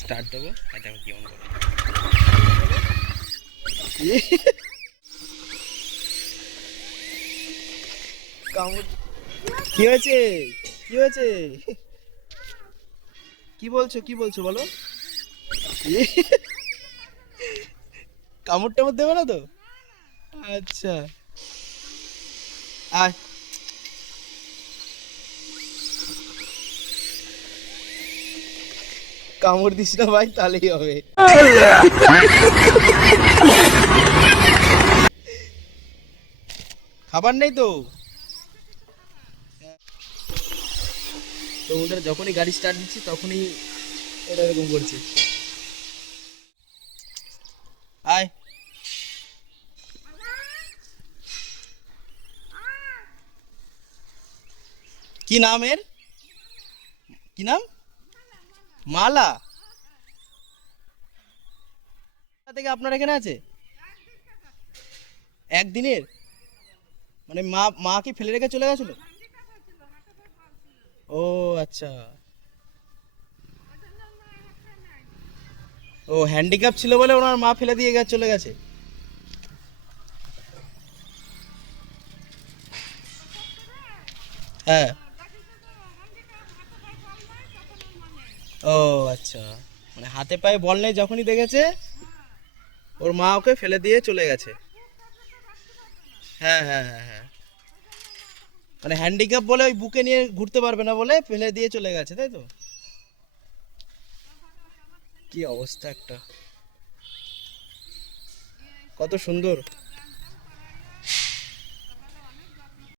Start দেবো আর দেখো কেমন করে। কি হয়েছে, কি হয়েছে, কি বলছো, কি বলছো বলো। কামড় টামড় দেবে না তো? আচ্ছা, আয়। কামড় দিস না ভাই, তাহলেই হবে। খাবার নেই তো? তো ওদের যখনই গাড়ি স্টার্ট দিচ্ছি তখনই এটা এরকম করছে। আয়। কি নাম এর? কি নাম? মালা? কোথা থেকে আপনার এখানে আছে? একদিনের? মানে মা মা কি ফেলে রেখে চলে গেছিল? ও আচ্ছা। ও হ্যান্ডিক্যাপ ছিল বলে ওনার মা ফেলে দিয়ে চলে গেছে। হ্যাঁ। ও আচ্ছা, মানে হাতে পায়ে বল নেই যখনই দেখেছে ওর মা ওকে ফেলে দিয়ে চলে গেছে। হ্যাঁ হ্যাঁ হ্যাঁ হ্যাঁ, মানে হ্যান্ডিক্যাপ বলে ওই বুকে নিয়ে ঘুরতে পারবে না বলে ফেলে দিয়ে চলে গেছে, তাই তো? কি অবস্থা একটা, কত সুন্দর।